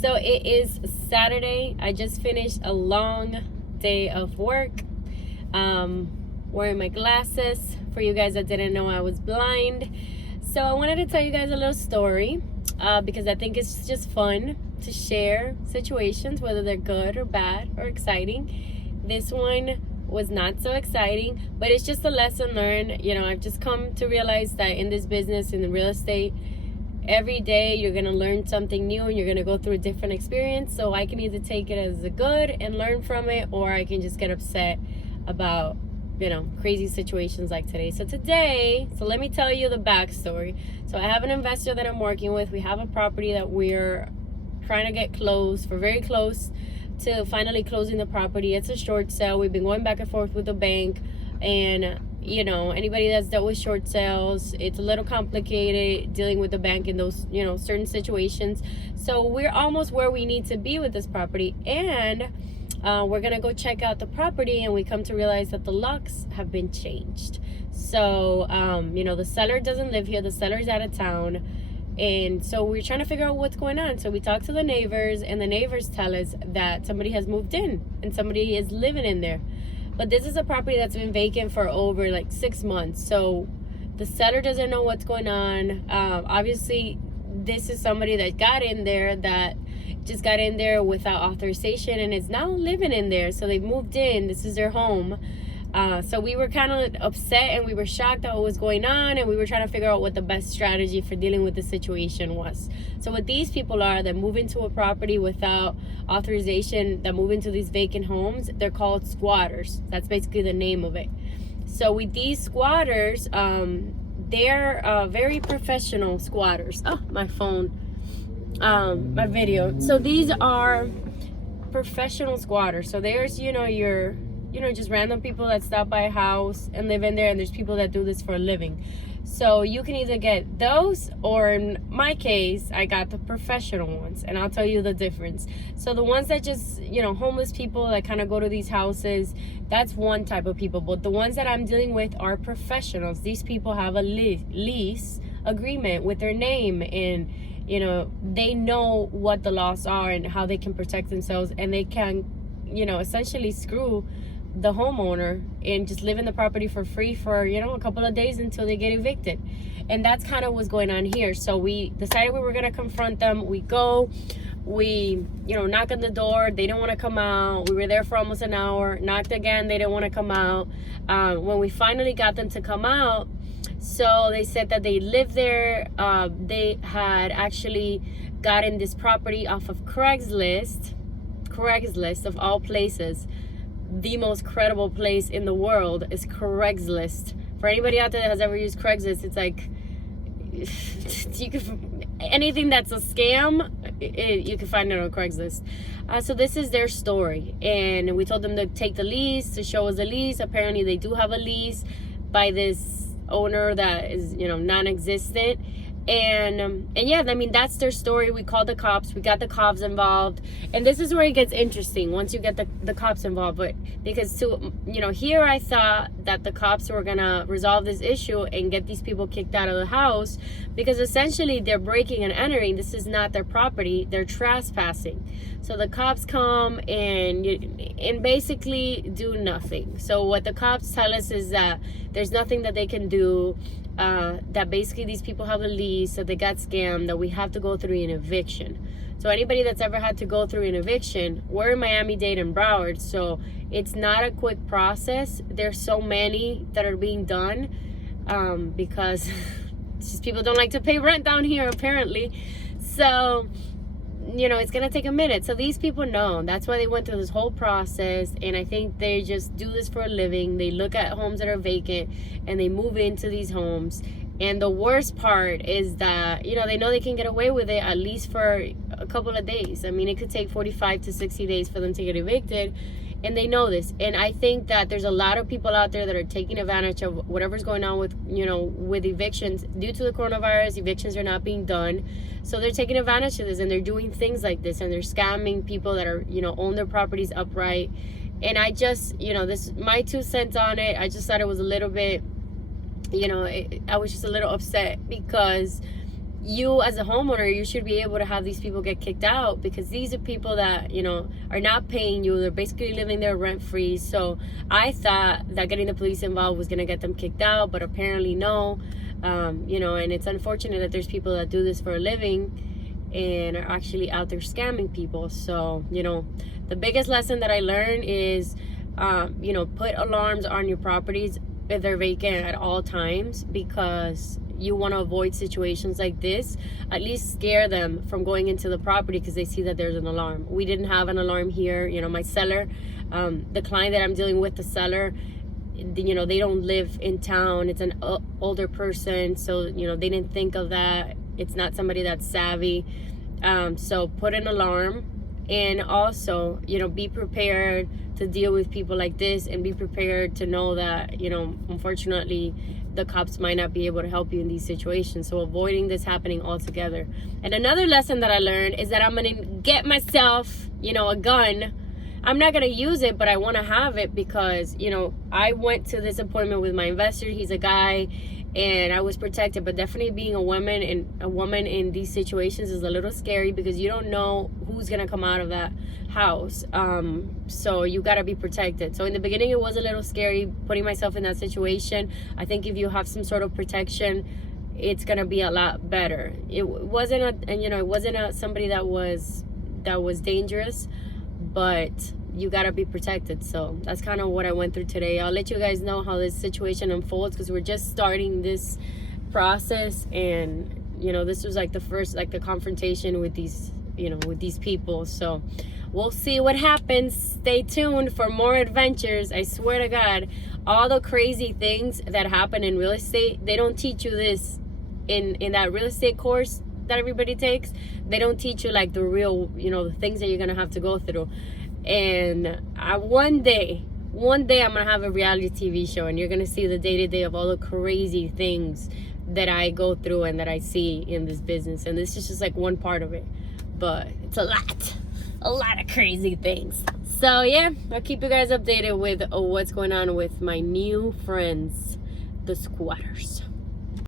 So it is Saturday. I just finished a long day of work. Wearing my glasses. For you guys that didn't know, I was blind. So I wanted to tell you guys a little story because I think it's just fun to share situations, whether they're good or bad or exciting. This one was not so exciting, but it's just a lesson learned. You know, I've just come to realize that in this business, in the real estate, every day you're going to learn something new and you're going to go through a different experience. So I can either take it as a good and learn from it, or I can just get upset about, you know, crazy situations like today. So let me tell you the backstory. So I have an investor that I'm working with. We have a property that we're trying to get closed. We're very close to finally closing the property. It's a short sale. We've been going back and forth with the bank, and you know, anybody that's dealt with short sales, it's a little complicated dealing with the bank in those, you know, certain situations. So we're almost where we need to be with this property, and we're gonna go check out the property, and we come to realize that the locks have been changed. So you know, the seller doesn't live here. The seller's out of town, and so we're trying to figure out what's going on. So we talk to the neighbors, and the neighbors tell us that somebody has moved in and somebody is living in there. But this is a property that's been vacant for over like 6 months. So the seller doesn't know what's going on. Obviously, this is somebody that got in there, that just got in there without authorization and is now living in there. So they moved in. This is their home. So we were kind of upset and we were shocked at what was going on, and we were trying to figure out what the best strategy for dealing with the situation was. So what these people are that move into a property without authorization, that move into these vacant homes, they're called squatters. That's basically the name of it. So with these squatters, they're very professional squatters. Oh, my phone, my video. So these are professional squatters. So there's, you know, just random people that stop by a house and live in there, and there's people that do this for a living. So you can either get those, or in my case, I got the professional ones, and I'll tell you the difference. So the ones that just, you know, homeless people that kind of go to these houses, that's one type of people. But the ones that I'm dealing with are professionals. These people have a lease agreement with their name, and you know, they know what the laws are and how they can protect themselves, and they can, you know, essentially screw the homeowner and just live in the property for free for, you know, a couple of days until they get evicted. And that's kind of what's going on here. So we decided we were going to confront them. We, you know, knock on the door. They don't want to come out. We were there for almost an hour. Knocked again. They didn't want to come out. When we finally got them to come out, so they said that they lived there. They had actually gotten this property off of Craigslist of all places. The most credible place in the world is Craigslist. For anybody out there that has ever used Craigslist, it's like you can, anything that's a scam, you can find it on Craigslist. So this is their story, and we told them to take the lease, to show us the lease. Apparently they do have a lease by this owner that is, you know, non-existent. And yeah, I mean, that's their story. We called the cops. We got the cops involved, and this is where it gets interesting once you get the cops involved. But because, to, you know, here I thought that the cops were gonna resolve this issue and get these people kicked out of the house, because essentially they're breaking and entering. This is not their property. They're trespassing. So the cops come and basically do nothing. So what the cops tell us is that there's nothing that they can do. That basically these people have a lease, that they got scammed, that we have to go through an eviction. So anybody that's ever had to go through an eviction, we're in Miami-Dade and Broward, so it's not a quick process. There's so many that are being done because just people don't like to pay rent down here, apparently. So, you know, it's gonna take a minute. So these people know. That's why they went through this whole process, and I think they just do this for a living. They look at homes that are vacant and they move into these homes. And the worst part is that, you know, they know they can get away with it at least for a couple of days. I mean, it could take 45 to 60 days for them to get evicted, and they know this. And I think that there's a lot of people out there that are taking advantage of whatever's going on with, you know, with evictions. Due to the coronavirus, evictions are not being done. So they're taking advantage of this, and they're doing things like this, and they're scamming people that are, you know, own their properties upright. And I just, you know, this, my 2 cents on it, I just thought it was a little bit, you know, I was just a little upset because, you as a homeowner, you should be able to have these people get kicked out, because these are people that, you know, are not paying you. They're basically living there rent free. So I thought that getting the police involved was going to get them kicked out, but apparently no. You know, and it's unfortunate that there's people that do this for a living and are actually out there scamming people. So, you know, the biggest lesson that I learned is, you know, put alarms on your properties if they're vacant at all times, because you want to avoid situations like this. At least scare them from going into the property because they see that there's an alarm. We didn't have an alarm here. You know, my seller, the client that I'm dealing with, the seller, you know, they don't live in town. It's an older person, so, you know, they didn't think of that. It's not somebody that's savvy. So put an alarm, and also, you know, be prepared to deal with people like this, and be prepared to know that, you know, unfortunately the cops might not be able to help you in these situations. So avoiding this happening altogether. And another lesson that I learned is that I'm gonna get myself, you know, a gun. I'm not gonna use it, but I want to have it because, you know, I went to this appointment with my investor. He's a guy, and I was protected. But definitely being a woman in these situations is a little scary, because you don't know who's gonna come out of that house. So you gotta be protected. So in the beginning, it was a little scary putting myself in that situation. I think if you have some sort of protection, it's gonna be a lot better. It wasn't somebody that was dangerous, but you gotta be protected. So that's kind of what I went through today. I'll let you guys know how this situation unfolds, because we're just starting this process, and, you know, this was like the first, like, the confrontation with these, you know, with these people. So we'll see what happens. Stay tuned for more adventures. I swear to God, all the crazy things that happen in real estate, they don't teach you this in that real estate course that everybody takes. They don't teach you, like, the real, you know, the things that you're gonna have to go through. And one day I'm gonna have a reality TV show, and you're gonna see the day-to-day of all the crazy things that I go through and that I see in this business. And this is just like one part of it, but it's a lot of crazy things. So yeah, I'll keep you guys updated with what's going on with my new friends, the squatters.